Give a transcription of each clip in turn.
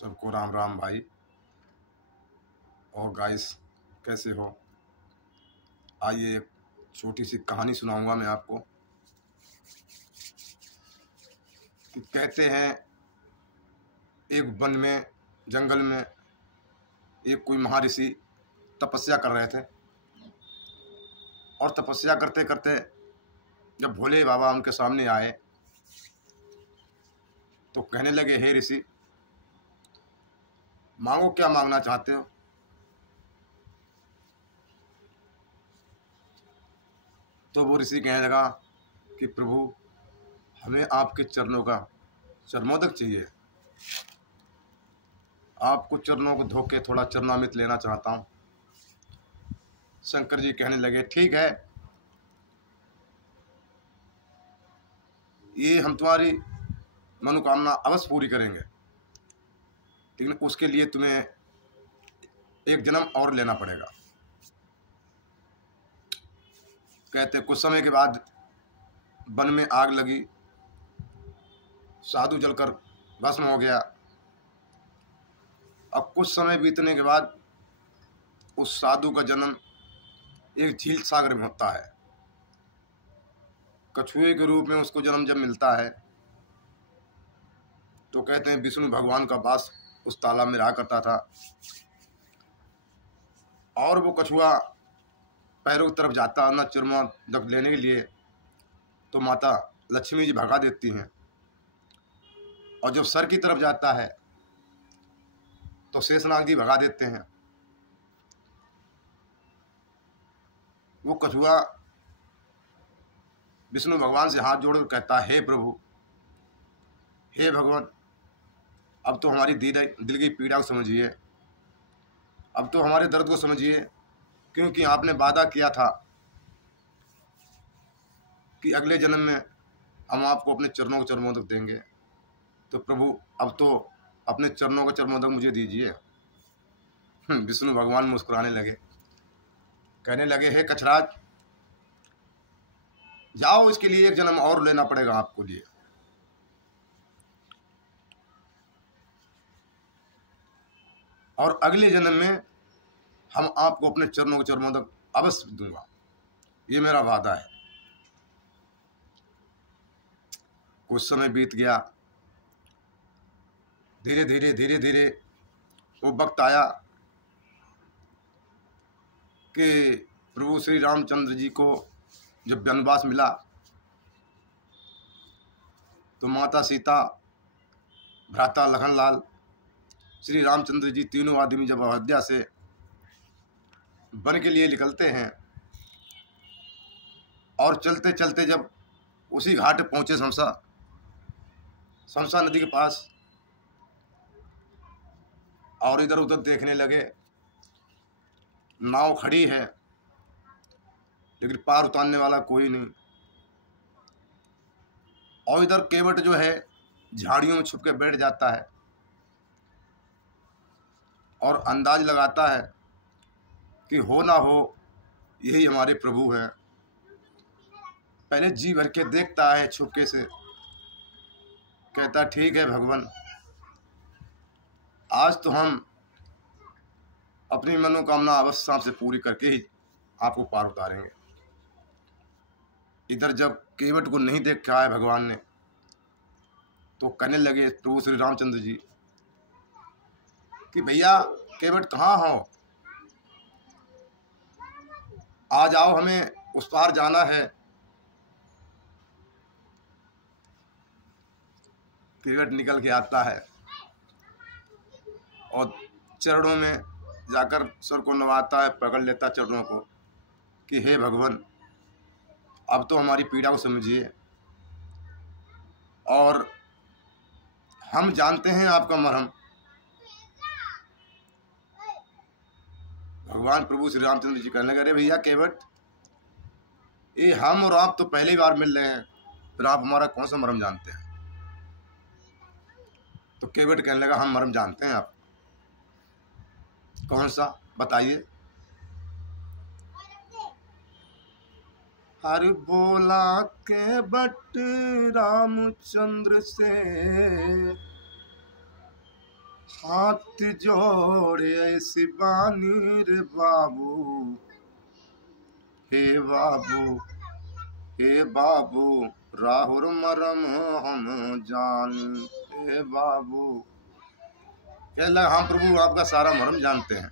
सबको राम राम भाई और गाइस, कैसे हो? आइए एक छोटी सी कहानी सुनाऊंगा मैं आपको कि कहते हैं एक वन में, जंगल में एक कोई महर्षि तपस्या कर रहे थे। और तपस्या करते करते जब भोले बाबा उनके सामने आए तो कहने लगे, हे ऋषि, मांगो, क्या मांगना चाहते हो? तो वो ऋषि कहने लगा कि प्रभु, हमें आपके चरणों का चरमोदक चाहिए। आपको चरणों को धो के थोड़ा चरणामृत लेना चाहता हूँ। शंकर जी कहने लगे, ठीक है, ये हम तुम्हारी मनोकामना अवश्य पूरी करेंगे, लेकिन उसके लिए तुम्हें एक जन्म और लेना पड़ेगा। कहते कुछ समय के बाद वन में आग लगी, साधु जलकर भस्म हो गया। अब कुछ समय बीतने के बाद उस साधु का जन्म एक झील सागर में होता है। कछुए के रूप में उसको जन्म जब मिलता है तो कहते हैं विष्णु भगवान का वास उस तालाब में रहा करता था। और वो कछुआ पैरों की तरफ जाता ना चरमोदक लेने के लिए, तो माता लक्ष्मी जी भगा देती हैं। और जब सर की तरफ जाता है तो शेषनाग जी भगा देते हैं। वो कछुआ विष्णु भगवान से हाथ जोड़कर कहता है, हे प्रभु, हे भगवान, अब तो हमारी दिल की पीड़ा को समझिए, अब तो हमारे दर्द को समझिए, क्योंकि आपने वादा किया था कि अगले जन्म में हम आपको अपने चरणों को चरमोदक देंगे। तो प्रभु, अब तो अपने चरणों का चरमोदक मुझे दीजिए। विष्णु भगवान मुस्कुराने लगे, कहने लगे, हे कछराज, जाओ, इसके लिए एक जन्म और लेना पड़ेगा आपको लिए। और अगले जन्म में हम आपको अपने चरणों को चरमोदक अवश्य दूंगा, ये मेरा वादा है। कुछ समय बीत गया। धीरे धीरे वो वक्त आया कि प्रभु श्री रामचंद्र जी को जब वनवास मिला तो माता सीता, भ्राता लखनलाल, श्री रामचंद्र जी तीनों आदमी जब अयोध्या से वन के लिए निकलते हैं और चलते चलते जब उसी घाट पहुंचे, शमशा नदी के पास, और इधर उधर देखने लगे। नाव खड़ी है लेकिन पार उतारने वाला कोई नहीं। और इधर केवट जो है झाड़ियों में छुप के बैठ जाता है और अंदाज लगाता है कि हो ना हो यही हमारे प्रभु हैं। पहले जी भर के देखता है छुपके से, कहता ठीक है भगवान, आज तो हम अपनी मनोकामना अवश्य आपसे पूरी करके ही आपको पार उतारेंगे। इधर जब केवट को नहीं देखा है भगवान ने तो कहने लगे प्रभु श्री रामचंद्र जी कि भैया, केवट कहाँ हो? आ जाओ, हमें उस पार जाना है। केवट निकल के आता है और चरणों में जाकर सर को नवाता है, पकड़ लेता चरणों को कि हे भगवान, अब तो हमारी पीड़ा को समझिए, और हम जानते हैं आपका मरहम। भगवान प्रभु श्री रामचंद्र जी कहने लगे, अरे भैया केवट, ये हम और आप तो पहली बार मिल रहे हैं, फिर आप हमारा कौन सा मरहम जानते हैं? तो केवट कहने लगा, हम मरहम जानते हैं। आप कौन सा बताइए? हर बोला के बट रामचंद्र से हाथ जोड़े ऐसी बानी रे बाबू, हे बाबू, हे बाबू, राहुल मरम हम जानी, हे बाबू। कह लगा हाँ प्रभु आपका सारा मरम जानते हैं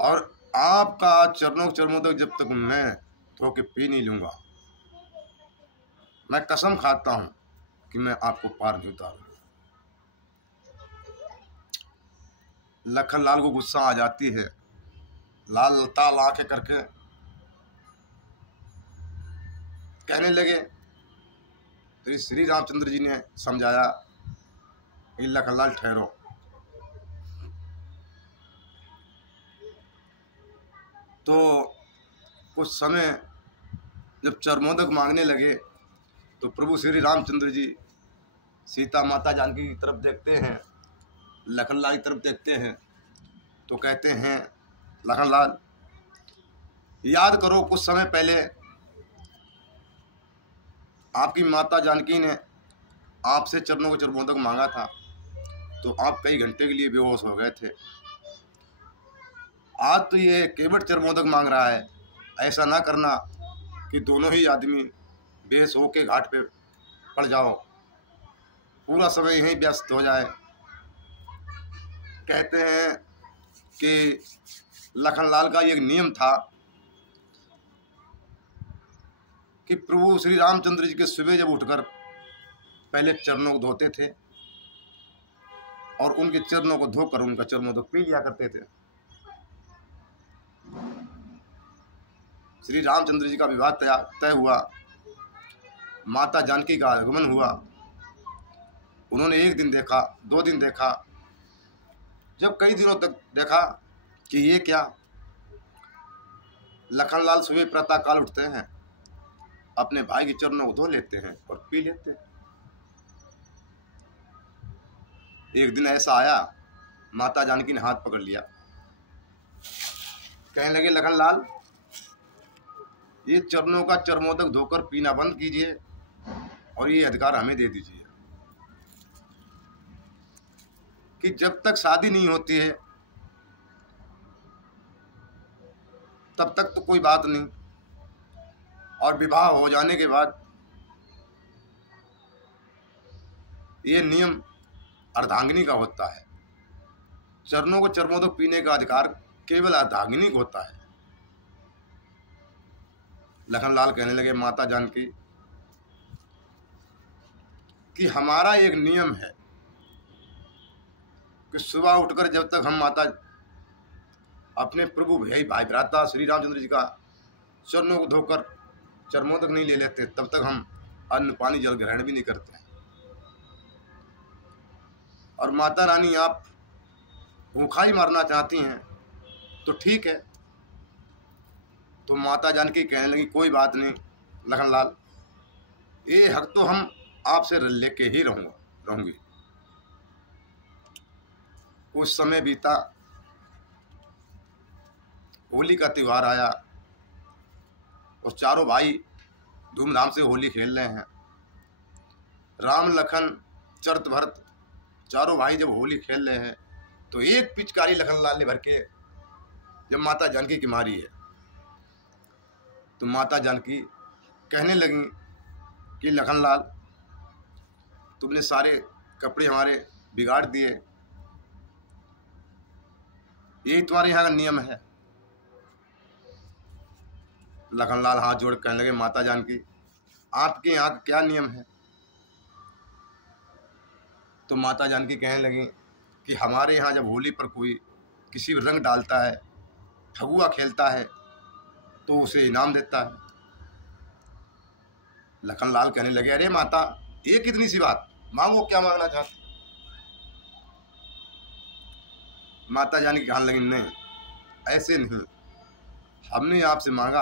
और आपका चरणों चरणों तक जब तक मैं धो के पी नहीं लूंगा, मैं कसम खाता हूं कि मैं आपको पार नहीं उतारूंगा। लखन लाल को गुस्सा आ जाती है, लाल ताल आंखें करके कहने लगे, तो श्री रामचंद्र जी ने समझाया कि लखन लाल ठहरो। तो कुछ समय जब चरमोदक मांगने लगे तो प्रभु श्री रामचंद्र जी सीता माता जानकी की तरफ देखते हैं, लखनलाल की तरफ देखते हैं, तो कहते हैं लखनलाल याद करो कुछ समय पहले आपकी माता जानकी ने आपसे चरणों को चरमोदक मांगा था, तो आप कई घंटे के लिए बेहोश हो गए थे। आज तो ये केवट चरमोदक मांग रहा है, ऐसा ना करना कि दोनों ही आदमी बेहोश होके घाट पे पड़ जाओ, पूरा समय यहीं व्यस्त हो जाए। कहते हैं कि लखनलाल का एक नियम था कि प्रभु श्री रामचंद्र जी के सुबह जब उठकर पहले चरणों को धोते थे और उनके चरणों को धोकर उनका चरमोदक पी लिया करते थे। श्री रामचंद्र जी का विवाह तय हुआ, माता जानकी का आगमन हुआ। उन्होंने एक दिन देखा, 2 दिन देखा, जब कई दिनों तक देखा कि ये क्या, लखनलाल सुबह प्रातः काल उठते हैं, अपने भाई के चरणों को धो लेते हैं और पी लेते हैं। एक दिन ऐसा आया, माता जानकी ने हाथ पकड़ लिया, कहने लगे लखनलाल ये चरणों का चरमोदक धोकर पीना बंद कीजिए और ये अधिकार हमें दे दीजिए कि जब तक शादी नहीं होती है तब तक तो कोई बात नहीं, और विवाह हो जाने के बाद ये नियम अर्धांगिनी का होता है। चरणों को चरमोदक पीने का अधिकार केवल अर्धांगिनी को होता है। लखनलाल कहने लगे माता जानकी कि हमारा एक नियम है कि सुबह उठकर जब तक हम माता अपने प्रभु भाई भ्राता श्री रामचंद्र जी का चरणों को धोकर चरमोदक नहीं ले लेते तब तक हम अन्न पानी जल ग्रहण भी नहीं करते। और माता रानी आप भूखा ही मारना चाहती हैं तो ठीक है। तो माता जानकी कहने लगी कोई बात नहीं लखनलाल, ये हक तो हम आपसे लेके ही रहूंगी। कुछ समय बीता, होली का त्योहार आया और चारों भाई धूमधाम से होली खेल रहे हैं। राम लखन चरित भरत चारों भाई जब होली खेल रहे हैं तो एक पिचकारी लखनलाल ने भर के जब माता जानकी की मारी है तो माता जानकी कहने लगी कि लखनलाल तुमने सारे कपड़े हमारे बिगाड़ दिए, यही तुम्हारे यहाँ का नियम है। लखनलाल हाथ जोड़ कहने लगे माता जानकी आपके यहाँ का क्या नियम है। तो माता जानकी कहने लगी कि हमारे यहाँ जब होली पर कोई किसी रंग डालता है, फगुआ खेलता है तो उसे इनाम देता है। लखनलाल कहने लगे अरे माता ये कितनी सी बात, मांगो क्या मांगना चाहते। माता जानकी कहने लगी नहीं ऐसे नहीं, हमने आपसे मांगा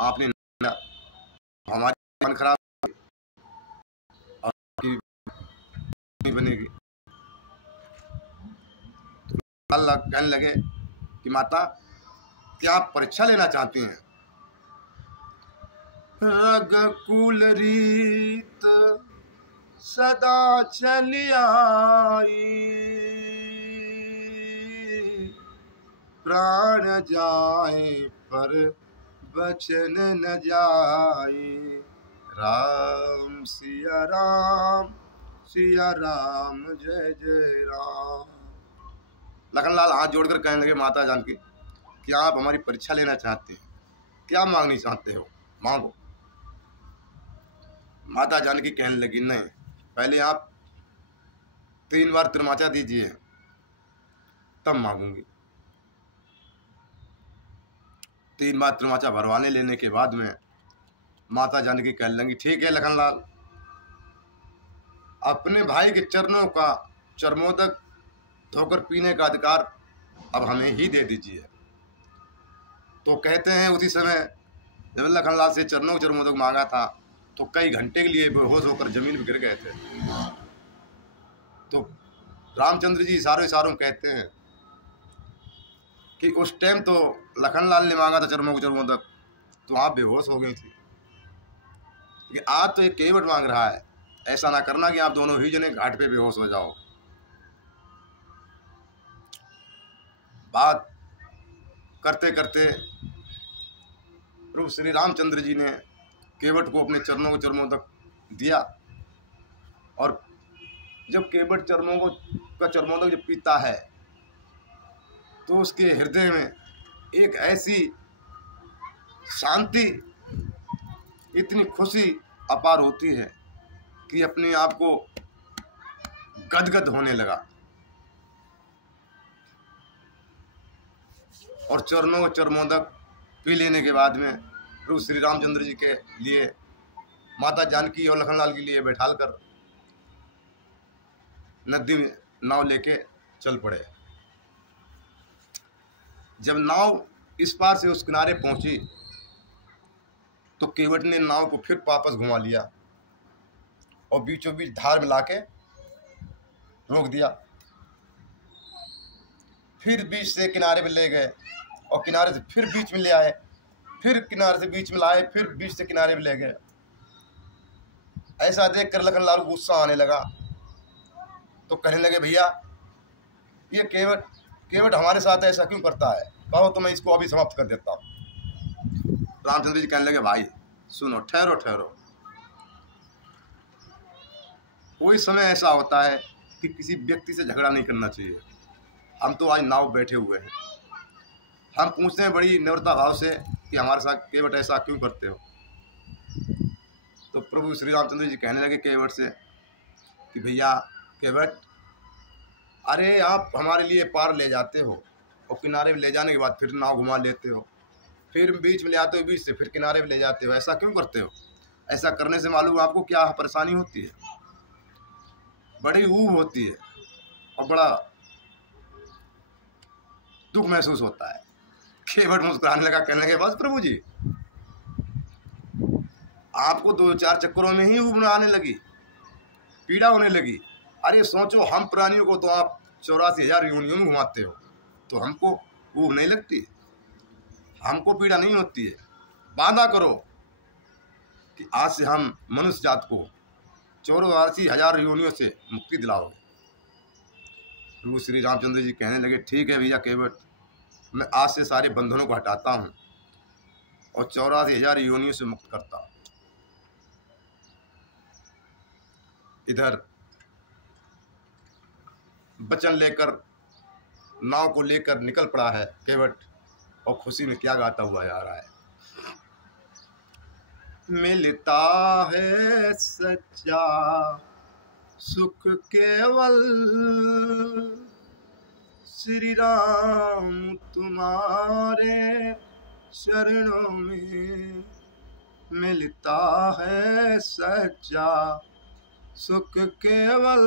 आपने नहीं, हमारी मन खराब और नहीं बनेगी। तो अल्लाह कहने लगे कि माता क्या आप परीक्षा लेना चाहती हैं। रग कुल रीत सदा चली आई, प्राण जाए पर बचन न जाए, राम सिया राम जय जय राम। लखनलाल हाथ जोड़कर कहने लगे, माता जानकी क्या आप हमारी परीक्षा लेना चाहते हैं? क्या मांगनी चाहते हो? मांगो। माता जानकी कहने लगी, नहीं, पहले आप 3 बार तिरमाचा दीजिए, तब मांगूंगी। 3 बार तिरमाचा भरवाने लेने के बाद में माता जानकी कहने लगी, ठीक है लखनलाल, अपने भाई के चरणों का चरमोदक धोकर पीने का अधिकार अब हमें ही दे दीजिए। तो कहते हैं उसी समय जब लखनलाल से चरणों का चरमोदक मांगा था तो कई घंटे के लिए बेहोश होकर जमीन पर गिर गए थे। तो रामचंद्र जी इशारों कहते हैं कि उस टाइम तो लखनलाल ने मांगा था चरणों का चरमोदक, तो आप बेहोश हो गई थी, लेकिन आज तो एक केवट मांग रहा है। ऐसा ना करना कि आप दोनों ही जने घाट पे बेहोश हो जाओ। बात करते करते प्रभु श्री रामचंद्र जी ने केवट को अपने चरणों को चरमोदक दिया, और जब केवट चरणों का चरमोदक जब पीता है तो उसके हृदय में एक ऐसी शांति, इतनी खुशी अपार होती है कि अपने आप को गदगद होने लगा। और चरणों चरमोदक पी लेने के बाद में प्रभु श्री रामचंद्र जी के लिए माता जानकी और लखनलाल के लिए बैठाल कर नदी में नाव लेके चल पड़े। जब नाव इस पार से उस किनारे पहुंची तो केवट ने नाव को फिर वापस घुमा लिया और बीचों बीच धार में लाके रोक दिया। फिर बीच से किनारे पे ले गए और किनारे से फिर बीच में ले आए, फिर किनारे से बीच में लाए, फिर बीच से किनारे पे ले गए। ऐसा देख कर लखनलाल को गुस्सा आने लगा तो कहने लगे, भैया ये केवट हमारे साथ ऐसा क्यों करता है? कहो तो मैं इसको अभी समाप्त कर देता हूँ। रामचंद्र जी कहने लगे, भाई सुनो, ठहरो। कोई समय ऐसा होता है कि किसी व्यक्ति से झगड़ा नहीं करना चाहिए। हम तो आज नाव बैठे हुए हैं, हम पूछते हैं बड़ी निम्रता भाव से कि हमारे साथ केवट ऐसा क्यों करते हो? तो प्रभु श्री रामचंद्र जी कहने लगे केवट से कि भैया केवट, अरे आप हमारे लिए पार ले जाते हो और किनारे पे ले जाने के बाद फिर नाव घुमा लेते हो, फिर बीच में ले आते हो, बीच से फिर किनारे पे ले जाते हो। ऐसा क्यों करते हो? ऐसा करने से मालूम आपको क्या परेशानी होती है? बड़ी ऊब होती है और बड़ा दुख महसूस होता है। केवट मुस्कुराने लगा, कहने लगे, बस प्रभु जी, आपको 2-4 चक्करों में ही ऊब आने लगी, पीड़ा होने लगी। अरे सोचो, हम प्राणियों को तो आप 84,000 योनियों में घुमाते हो, तो हमको ऊब नहीं लगती, हमको पीड़ा नहीं होती है। वादा करो कि आज से हम मनुष्य जात को 84,000 योनियों से मुक्ति दिलाओगे। प्रभु श्री रामचंद्र जी कहने लगे, ठीक है भैया केवट, मैं आज से सारे बंधनों को हटाता हूँ और 84,000 योनियों से मुक्त करता हूँ। इधर वचन लेकर नाव को लेकर निकल पड़ा है केवट, और खुशी में क्या गाता हुआ आ रहा है, मिलता है सच्चा सुख केवल श्री राम तुम्हारे चरणों में, मिलता है सच्चा सुख केवल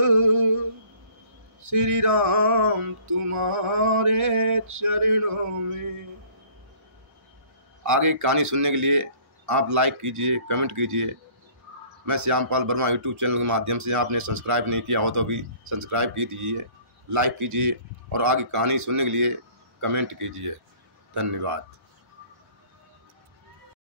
श्री राम तुम्हारे चरणों में। आगे कहानी सुनने के लिए आप लाइक कीजिए, कमेंट कीजिए। मैं श्यामपाल वर्मा यूट्यूब चैनल के माध्यम से, आपने सब्सक्राइब नहीं किया हो तो भी सब्सक्राइब कीजिए, लाइक कीजिए और आगे कहानी सुनने के लिए कमेंट कीजिए। धन्यवाद।